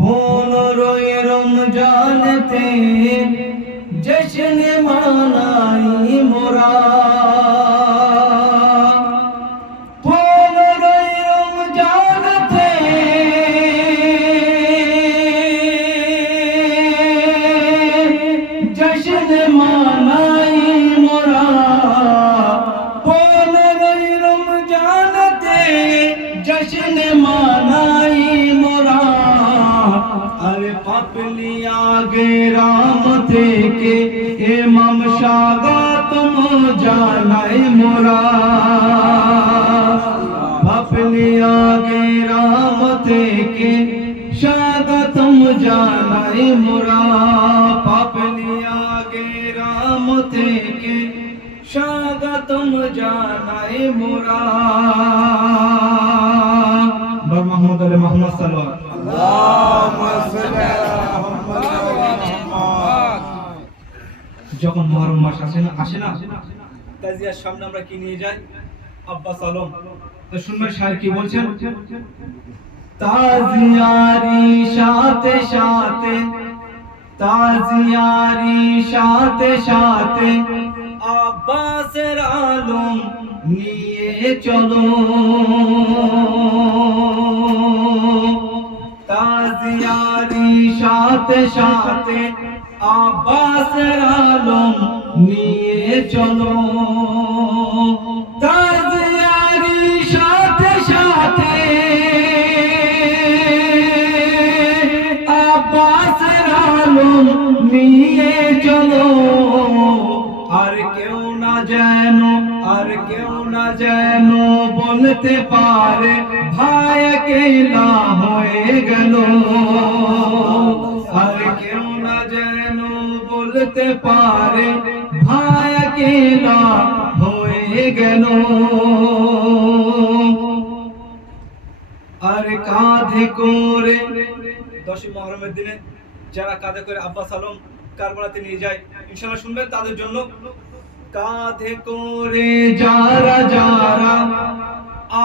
15 রমজানেতে জশ্ন মানাই মোরা, 15 রমজানেতে জশ্ন মানাই মোরা, 15 রমজানেতে জশ্ন মানাই মোরা। अरे पापलिया गे राम থেকে इमाम স্বাগতম জানাই মোরা, পাপলিয়া গে রাম থেকে স্বাগতম জানাই মোরা, পাপলিয়া গে রাম থেকে স্বাগতম জানাই মোরা। বার মাহমুদ আলী মোহাম্মদ সাল্লাল্লাহু যখন মুহররম মাস আসে না তাজিয়ার সামনে আমরা কি নিয়ে যাই? আব্বাস আলম। তো শুনবেন শায়ের কি বলছেন? তাজিয়ারি সাথে সাথে, তাজিয়ারি সাথে সাথে আব্বাসের আলম নিয়ে চলো, তাজিয়ারি সাথে সাথে আব্বাসের আলম নিয়ে চলো, তাজিয়ারি সাথে সাথে আব্বাসের আলম নিয়ে চলো। আর কেউ না যেন, আর কেউ না যেন বলতে পারে ভাই একলা হয়ে গেল, আর কেউ না যেন বলতে পারে ভাই একলা হয়ে গেল। আর কাঁধে করে 10 মুহররমের দিনে যারা কাঁধে করে আব্বাস আলম কারবালাতে নিয়ে যায়, ইনশাআল্লাহ শুনবেন তাদের জন্য। কাঁধে করে যারা যারা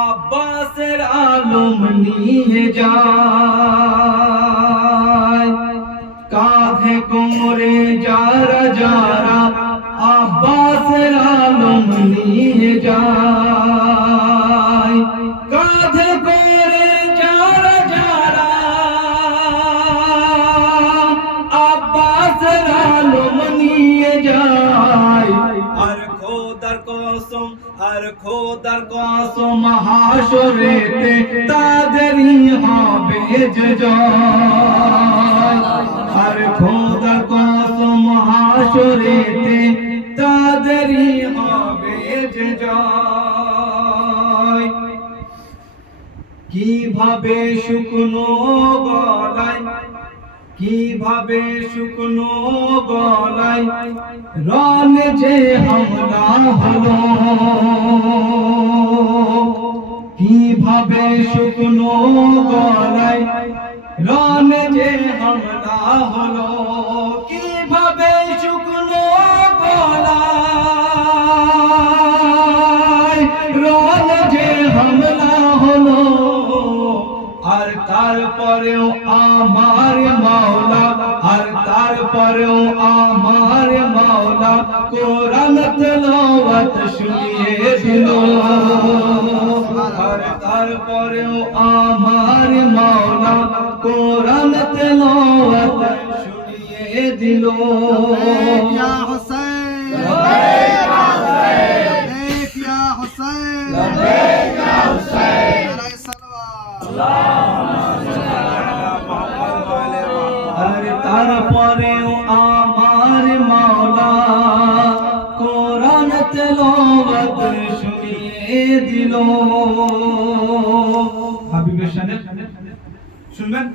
আব্বাসের আলম নিয়ে যায়, কাঁধে করে যারা যারা আব্বাসের আলম নিয়ে যায়, কাঁধে করে যারা যারা আব্বাসের আলম নিয়ে যায়। আর খোদার কসম, আর খোদার কসম হাসরেতে তাদেরই হবে যে জয়, আর খোদার কসম হাসরেতে তাদেরই হবে যে জয়। কিভাবে শুকনো গলায়, কিভাবে শুকনো গলায় রণ যে হামলা হলো, কিভাবে শুকনো গলায় রণ যে হামলা হলো, কিভাবে শুকনো গলায় রণ যে হামলা হলো। আর তারপরেও আমার মাওলা, আর তারপরেও আমার মাওলা কোরআন তেলাওয়াত শুনিয়ে দিল, আর তারপরেও আমার মাওলা কোরআন তেলাওয়াত শুনিয়ে দিল। ইয়া হুসাইন, লব্বাইক ইয়া হুসাইন, লব্বাইক ইয়া হুসাইন, লব্বাইক ইয়া হুসাইন, আলাইহিস সালাম। আর তারপরেও আমার মাওলা কোরআন তেলাওয়াত শুনিয়ে দিল। হাবিবের শানে শুনবেন।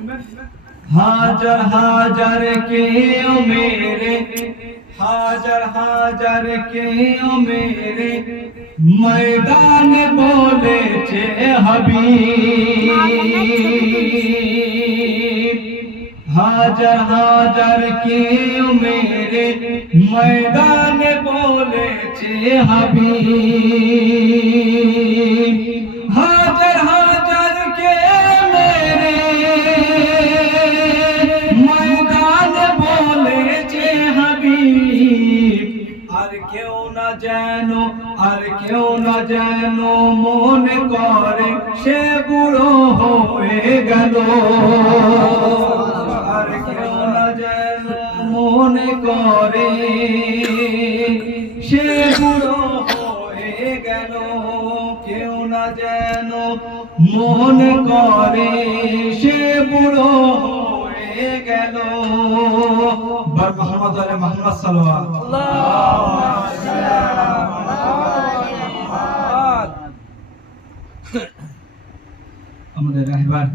হাজার হাজার কেউ মেরে, হাজার হাজার কেউ মেরে ময়দান বলেছে হাবিব, হাজার হাজার কেউ মেরে ময়দান বলেছে হাবিব। কেউ না যেন মনে করে সে বুড়ো হয়ে গেল, আর কেউ না যেন মনে করে সে বুড়ো হয়ে গেল, কেউ না যেন মনে করে সে বুড়ো হয়ে গেল। বার মোহাম্মদ আলে মোহাম্মদ সাল্লাল্লাহু আমাদের রাহবার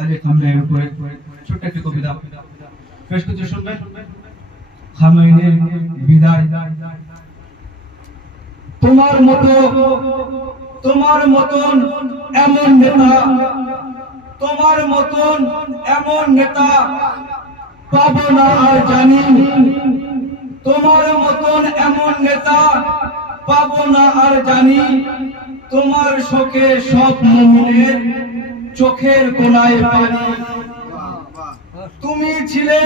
আলী খামেনির উপরে ছোট্ট একটি কবিতা পেশ করতে শুনবেন। খামেনির বিদায়। তোমার মতন এমন নেতা, তোমার মতন এমন নেতা পাবো না আর জানি, তোমার মতন এমন নেতা পাবো না আর জানি, তোমার শোকে সব মুমিনের চোখের কোণায় পানি। তুমি ছিলে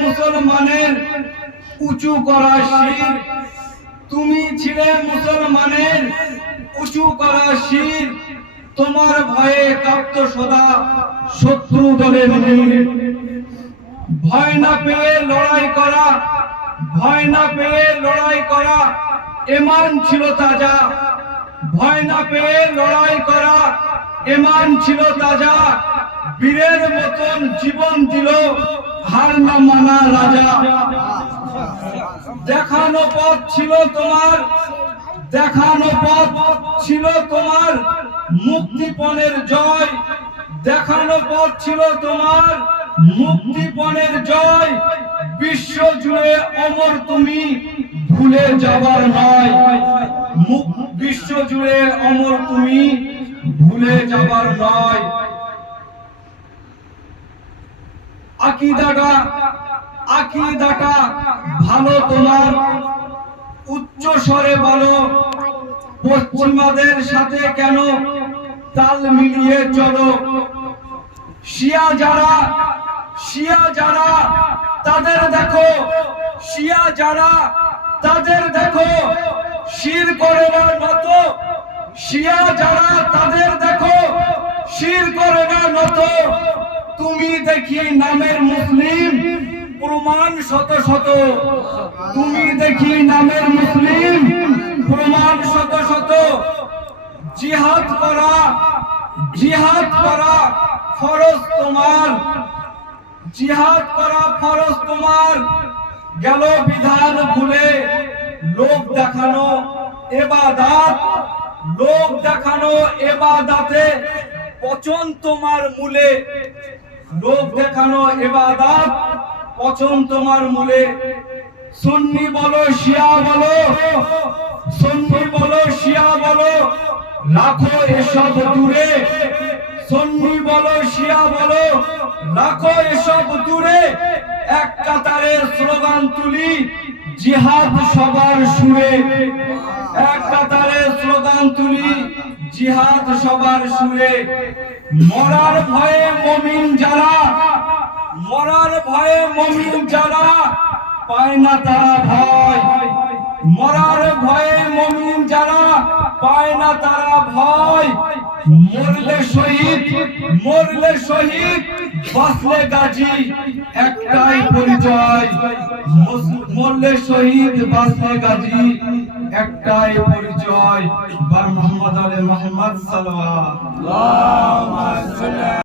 মুসলমানের উঁচু করা শির, তুমি ছিলে মুসলমানের উঁচু করা শির, তোমার ভয়ে কাঁপত সদা শত্রু দলের নীর। ভয় না পেয়ে লড়াই করা ঈমান ছিল তাজা, ভয় না পেয়ে লড়াই করা ঈমান ছিল তাজা, বীরের মতন জীবন দিল হার না মানা রাজা। দেখানো পথ ছিল তোমার মুক্তিপণের জয়, দেখানো পথ ছিল তোমার মুক্তিপণের জয়, বিশ্ব জুড়ে অমর তুমি ভুলে যাবার নয়, বিশ্ব জুড়ে অমর তুমি ভুলে যাবার নয়। আকীদাটা ভালো তোমার, উচ্চ স্বরে বলো, পশ্চিমাদের সাথে কেন তাল মিলিয়ে চলো। শিয়া যারা তাদের দেখো, শির করে না নত, শিয়া যারা তাদের দেখো শির করে না নত। তুমি দেখি নামের মুসলিম প্রমাণ শত শত, তুমি দেখি নামের মুসলিম প্রমাণ শত শত। জিহাদ করা ফরজ তোমার, জিহাদ করা ফরজ তোমার। গেল বিধান ভুলে লোক দেখানো এবাদাতে পচন তোমার মূলে, লোক দেখানো এবাদাত পচন তোমার মূলে। সুন্নি বলো শিয়া বলো রাখো এসব দূরে, সুন্নি বলো শিয়া বলো রাখো এসব দূরে। এক কাতারে স্লোগান তুলি জিহাদ সবার সুরে, এক কাতারে স্লোগান তুলি জিহাদ সবার সুরে। মরার ভয়ে মুমিন যারা পায় না তারা ভয়, মরার ভয়ে মুমিন যারা পায় না তারা ভয়। মরলে শহীদ বাঁচলে গাজী একটাই পরিচয়, মরলে শহীদ বাঁচলে গাজী একটাই পরিচয়। বার মোহাম্মদ আলে মোহাম্মদ সাল্লাল্লাহু আলাইহি ওয়াসাল্লাম।